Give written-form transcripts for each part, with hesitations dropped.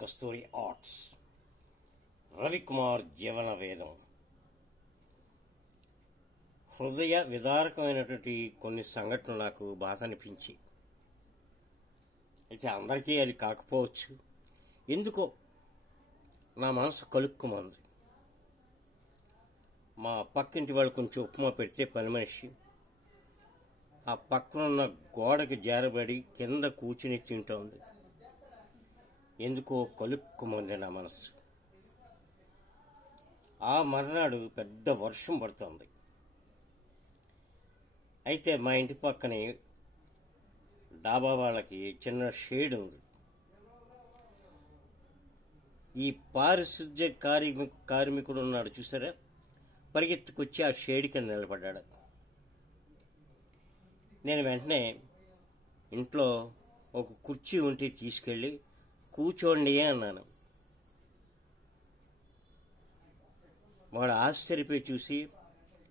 కస్తూరి arts Ravikumar జీవన వేదం. హృదయ విదారకమైనటువంటి కొన్ని సంఘటనలు నాకు బాధ అనిపించి, అయితే అందరికీ అది కాకపోవచ్చు, ఎందుకో నా మనసు కలుక్కుమంది. మా పక్కింటి వాళ్ళు కొంచెం ఉప్మా పెడితే పని మనిషి ఆ పక్కనున్న గోడకి జారబడి కింద కూర్చుని తింటోంది. ఎందుకో కలుక్కుమంది నా మనసు. ఆ మర్నాడు పెద్ద వర్షం పడుతుంది. అయితే మా ఇంటి పక్కనే డాబా వాళ్ళకి చిన్న షేడ్ ఉంది. ఈ పారిశుద్ధ్య కార్మికుడు ఉన్నాడు చూసారా, పరిగెత్తుకొచ్చి ఆ షేడ్ కింద నిలబడ్డాడు. నేను వెంటనే ఇంట్లో ఒక కుర్చీ ఉంటే తీసుకెళ్ళి కూర్చోండి అన్నాను. వాడు ఆశ్చర్యపోయి చూసి,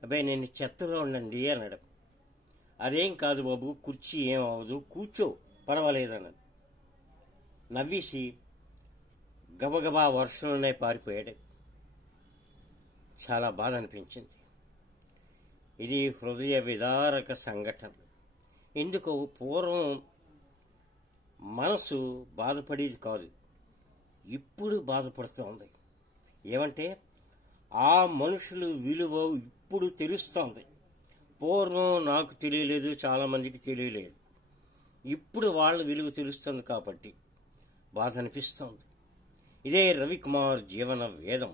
అబ్బాయి నేను చెత్తలో ఉండండి అన్నాడు. అదేం కాదు బాబు, కుర్చీ ఏం అవ్వదు, కూర్చో పర్వాలేదన్నాడు. నవ్వేసి గబగబా వర్షంలోనే పారిపోయాడు. చాలా బాధ అనిపించింది. ఇది హృదయ విదారక సంఘటన. ఎందుకు పూర్వం మనసు బాధపడేది కాదు, ఇప్పుడు బాధపడుతుంది. ఏమంటే ఆ మనుషులు విలువ ఇప్పుడు తెలుస్తుంది. పూర్వం నాకు తెలియలేదు, చాలామందికి తెలియలేదు. ఇప్పుడు వాళ్ళ విలువ తెలుస్తుంది కాబట్టి బాధ అనిపిస్తుంది. ఇదే రవికుమార్ జీవన వేదం.